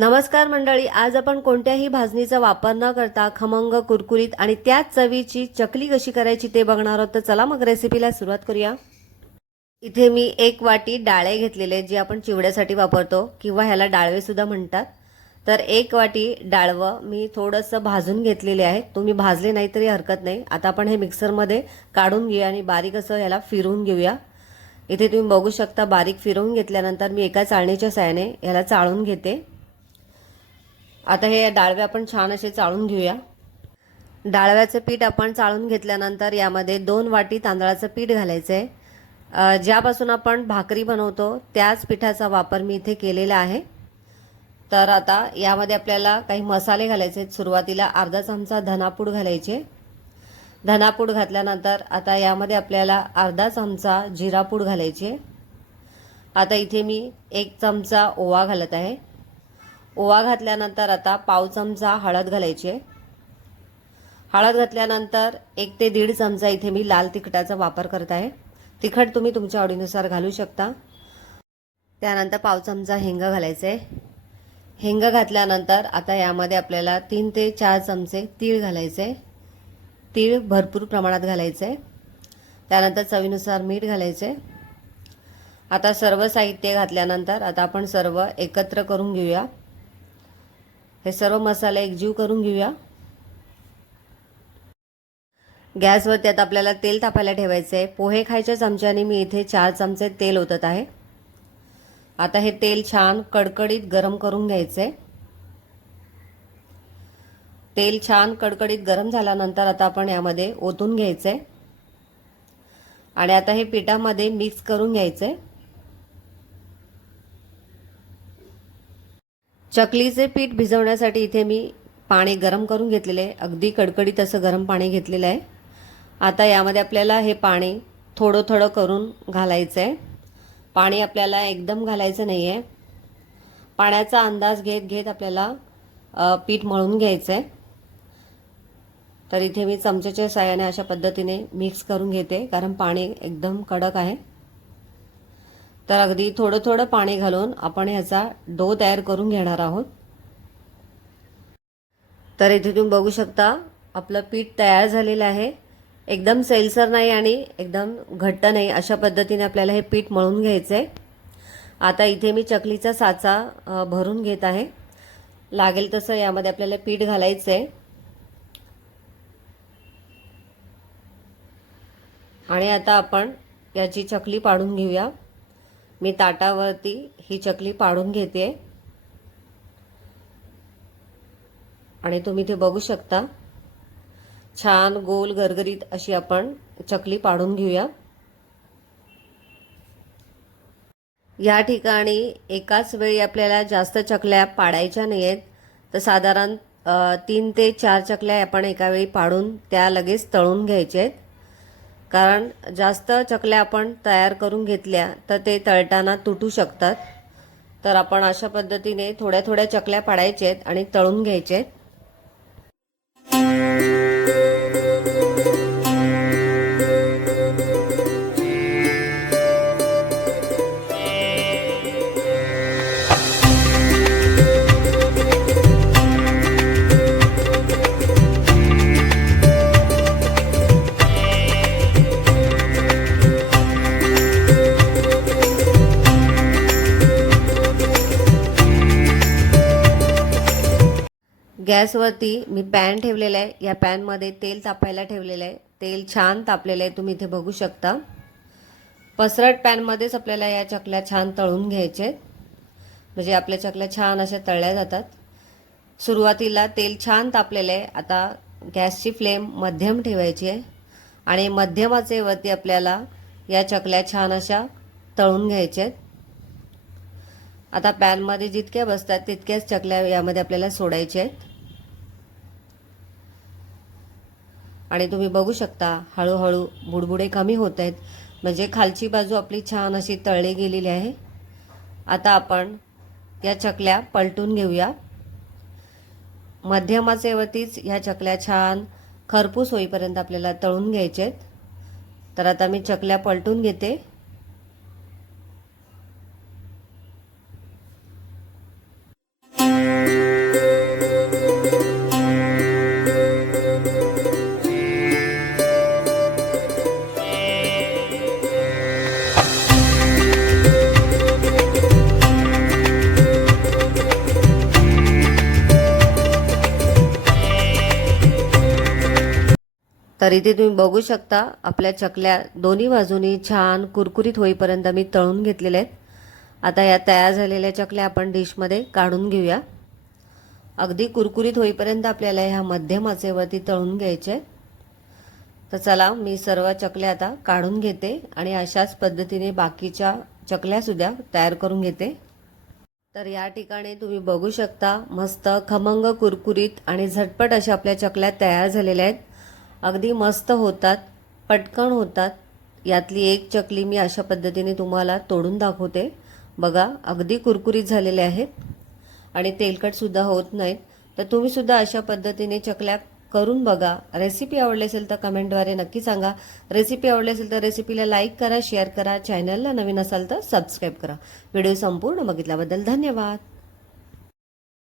नमस्कार मंडळी आज आपण कोणत्याही भाजणीचा वापर न करता खमंग कुरकुरीत आणि त्याच चवीची चकली कशी करायची ते बघणार आहोत. तर चला मग रेसिपीला सुरुवात करूया. इथे मी एक वाटी डाळे घेतलेले जे आपण चिवड्यासाठी वापरतो किंवा ह्याला डाळवे सुद्धा म्हणतात. तर एक वाटी डाळवं मी थोडंसं भाजून घेतलेले आहे. तुम्ही भाजले नाही तरी हरकत नाही. आता आपण हे मिक्सरमध्ये काढून घेऊया आणि बारीक असं ह्याला फिरवून घेऊया. इथे तुम्ही बघू शकता बारीक फिरवून घेतल्यानंतर मी एका चाळणीच्या सायाने ह्याला चाळून घेते. आता हे डाळवे आपण छान असे चाळून घेऊया. डाळव्याचं पीठ आपण चाळून घेतल्यानंतर यामध्ये दोन वाटी तांदळाचं पीठ घालायचं आहे ज्यापासून आपण भाकरी बनवतो त्याच पिठाचा वापर मी इथे केलेला आहे. तर आता यामध्ये आपल्याला काही मसाले घालायचे आहेत. सुरुवातीला अर्धा चमचा धनापूड घालायचे. धनापूड घातल्यानंतर आता यामध्ये आपल्याला अर्धा चमचा जिरापूड घालायचे. आता इथे मी एक चमचा ओवा घालत आहे. ओवा घातल्यानंतर आता पाव चमचा हळद घालायची आहे. हळद घातल्यानंतर एक ते दीड चमचा इथे मी लाल तिखटाचा वापर करत आहे. तिखट तुम्ही तुमच्या आवडीनुसार घालू शकता. त्यानंतर पाव चमचा हिंग घालायचं. आहे हिंग घातल्यानंतर आता यामध्ये आपल्याला तीन ते चार चमचे तीळ घालायचे. तीळ भरपूर प्रमाणात घालायचे. त्यानंतर चवीनुसार मीठ घालायचे. आता सर्व साहित्य घातल्यानंतर आता आपण सर्व एकत्र करून घेऊया. हे सर्व मसाले एकजीव करून घेऊया. गॅसवर त्यात आपल्याला तेल तापायला ठेवायचं आहे. पोहे खायच्या चमच्याने मी इथे चार चमचे तेल ओतत आहे. आता हे तेल छान कडकडीत गरम करून घ्यायचे तेल छान कडकडीत गरम झाल्यानंतर आता आपण यामध्ये ओतून घ्यायचे आणि आता हे पिठामध्ये मिक्स करून घ्यायचे चकलीचे पीठ भिजवण्यासाठी इथे मी पाणी गरम करून घेतलेले आहे. अगदी कडकडीत असं गरम पाणी घेतलेलं आहे. आता यामध्ये आपल्याला हे पाणी थोडं थोडं करून घालायचं आहे पाणी आपल्याला एकदम घालायचं नाही आहे पाण्याचा अंदाज घेत घेत आपल्याला पीठ मळून घ्यायचं आहे तर इथे मी चमच्याच्या साह्याने अशा पद्धतीने मिक्स करून घेते कारण पाणी एकदम कडक आहे. तर अगदी थोडं थोडं पाणी घालून आपण ह्याचा डो तयार करून घेणार आहोत. तर इथे तुम्ही बघू शकता आपलं पीठ तयार झालेलं आहे. एकदम सैलसर नाही आणि एकदम घट्ट नाही. अशा पद्धतीने आपल्याला हे पीठ मळून घ्यायचं आहे आता इथे मी चकलीचा साचा भरून घेत आहे. लागेल तसं यामध्ये आपल्याला पीठ घालायचं आहे आणि आता आपण याची चकली पाडून घेऊया. मी ताटावरती ही चकली पाडून घेते. आणि तुम्ही ते बघू शकता. छान गोल गरगरीत अशी आपण चकली पाडून घेऊया. या ठिकाणी एकाच वेळी आपल्याला जास्त चकल्या पाडायच्या नाही आहेत तर साधारण तीन ते चार चकल्या आपण एका वेळी पाडून त्या लगेच तळून घ्यायच्या आहेत कारण जास्त चकल्या आपण तयार करून घेतल्या तर ते तळताना तुटू शकतात. तर आपण अशा पद्धतीने थोड्या थोड्या चकल्या पाडायच्या आहेत आणि तळून घ्यायच्या आहेत गॅसवरती मी पॅन ठेवलेला आहे. या पॅनमध्ये तेल तापायला ठेवलेलं आहे. तेल छान तापलेलं आहे. तुम्ही इथे बघू शकता. पसरट पॅनमध्येच आपल्याला या चकल्या छान तळून घ्यायचे आहेत. म्हणजे आपल्या चकल्या छान अशा तळल्या जातात. सुरुवातीला तेल छान तापलेलं आहे. आता गॅसची फ्लेम मध्यम ठेवायची आहे. आणि मध्यमाचेवरती आपल्याला या चकल्या छान अशा तळून घ्यायच्या आहेत. आता पॅनमध्ये जितक्या बसतात तितक्याच चकल्या यामध्ये आपल्याला सोडायच्या आहेत. आणि तुम्ही बघू शकता हळूहळू बुडबुडे कमी होत आहेत. म्हणजे खालची बाजू आपली छान अशी तळली गेलेली आहे. आता आपण या चकल्या पलटून घेऊया. मध्यमाचेवरतीच ह्या चकल्या छान खरपूस होईपर्यंत आपल्याला तळून घ्यायचे आहेत तर आता मी चकल्या पलटून घेते. तर इथे तुम्ही बघू शकता. आपल्या चकल्या दोन्ही बाजूनी छान कुरकुरीत होईपर्यंत मी तळून घेतलेल्या आहेत. आता या तयार झालेल्या चकल्या आपण डिशमध्ये काढून घेऊया. अगदी कुरकुरीत होईपर्यंत आपल्याला ह्या मध्यम आचेवरती तळून घ्यायचे तर चला मी सर्व चकल्या आता काढून घेते आणि अशाच पद्धतीने बाकीच्या चकल्यासुद्धा तयार करून घेते. तर या ठिकाणी तुम्ही बघू शकता मस्त खमंग कुरकुरीत आणि झटपट अशा आपल्या चकल्या तयार झालेल्या आहेत. अगदी मस्त होतात पटकन होतात. यातली एक चकली मी अशा पद्धतीने तुम्हाला तोडून दाखवते. बघा अगदी कुरकुरीत झालेले आहेत. आणि तेलकटसुद्धा होत नाहीत. तर तुम्हीसुद्धा अशा पद्धतीने चकल्या करून बघा. रेसिपी आवडली असेल तर कमेंटद्वारे नक्की सांगा. रेसिपी आवडली असेल तर रेसिपीला लाईक करा शेअर करा. चॅनलला नवीन असाल तर सबस्क्राईब करा. व्हिडिओ संपूर्ण बघितल्याबद्दल धन्यवाद.